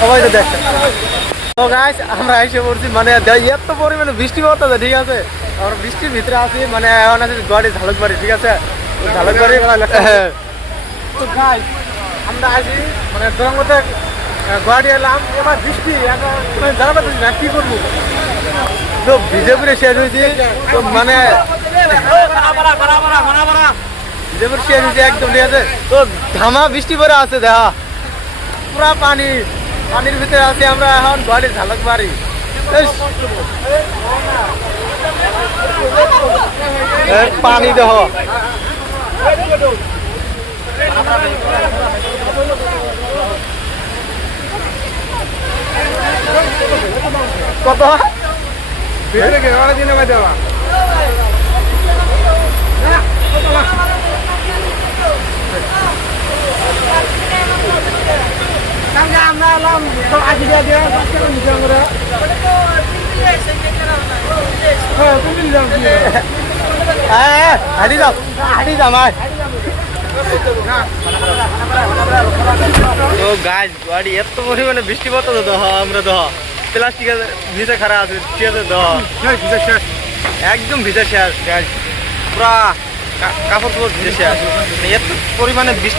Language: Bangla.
সবাই তো দেখছে। তো গাইস আমরা এসে পড়ছি, মানে এত পরিমাণে বৃষ্টি পড়তেছে, ঠিক আছে। আমরা বৃষ্টির ভিতরে আছি, মানে এখন আছে গাড়ি ঝালকবাড়ি, ঠিক আছে। ঝালকবাড়ি তো গাইস আমরা আছি মানে দুরঙ্গতে গাড়ি এলাম, এবার বৃষ্টি এখন জানাতে পারছি না কি করবো। তো ভিজে পুরে শেষ হয়েছি, তো মানে ভিজে পুরে শেষ হয়েছে একদম, ঠিক আছে। তো ধামা বৃষ্টি পরে আছে, দেখা পুরা পানির ভিতরে আছি আমরা এখন, গাড়ি ঝালকবাড়ি। পানি দেহ কত দিনে দেওয়া আমরা এলাম আগে হাঁটি যাও ভাই। তো গাছ গাড়ি এত পরিমাণে বৃষ্টি পড়তো তো আমরা তো প্লাস্টিক ভিজে খারাপ আছে, ঠিক আছে। তো একদম ভিজে শেষ, পুরা কাপড় ভিজে শেষ, এত পরিমাণে বৃষ্টি।